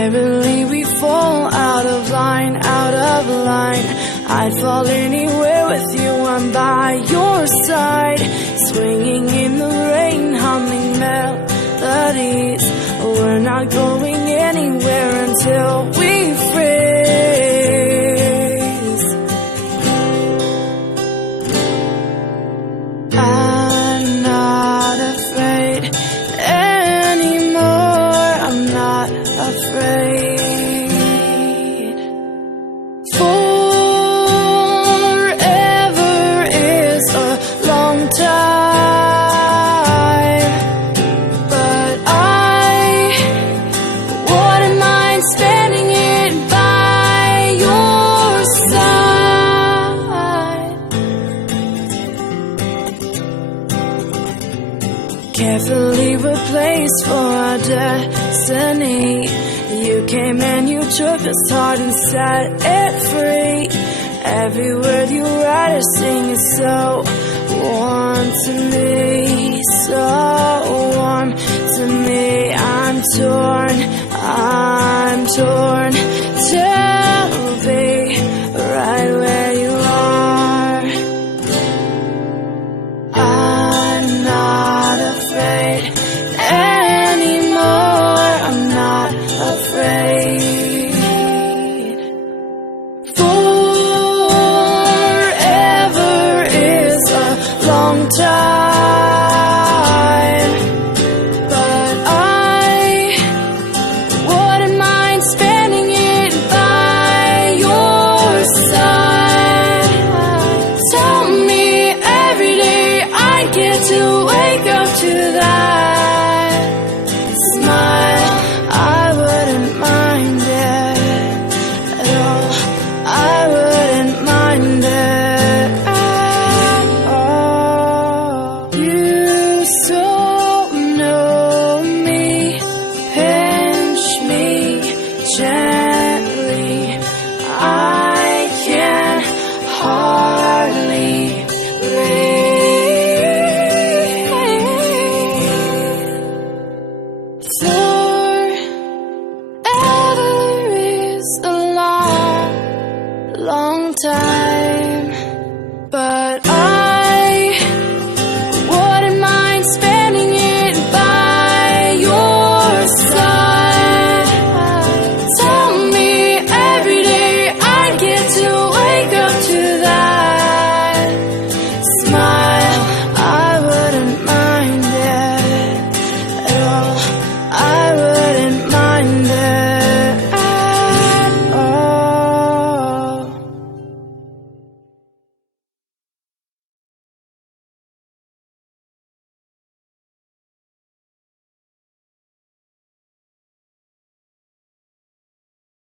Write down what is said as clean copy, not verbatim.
Barely we fall out of line, out of line. I'd fall anywhere with you, I'm by your side. Swinging in the rain, humming melodies. We're not going anywhere until we freeze. I'm not afraid anymore, I'm not afraid. Forever is a long time, but I wouldn't mind spending it by your side. Carefully replaced for our destiny. You came and you took this heart and set it free. Every word you write or sing is so warm to me, so warm to me. I'm torn, I'm torn.